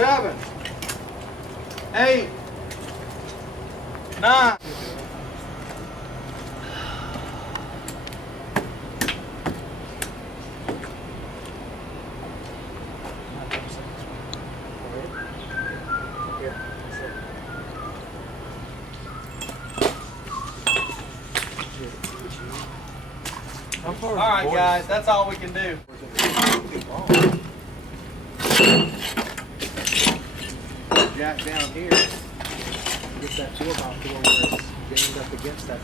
7, 8, 9. All right, guys, that's all we can do. Jack down here, get that 4x4 where it's jammed up against that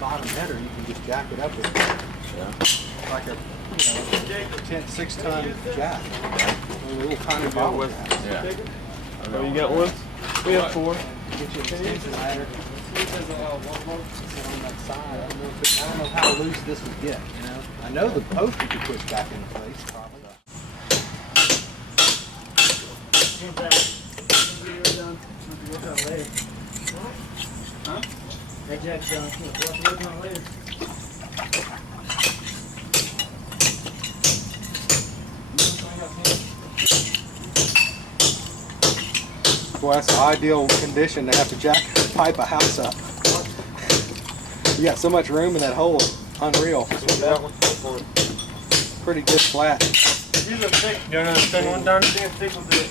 bottom header. You can just jack it up with it. Yeah. Like a 6-ton jack. Yeah. A little tiny bottle. Yeah. Oh, you got one? We have 4. Get you an extension ladder. On that side. I don't know how loose this would get. You know, I know the post you could push back into place. Probably. Huh? That jack's done. We'll work on it later. Boy, that's the ideal condition to have to jack pipe a house up. You got so much room in that hole, unreal. Pretty good flat. Use a thick. You want another thin one, Don? Thick will do it.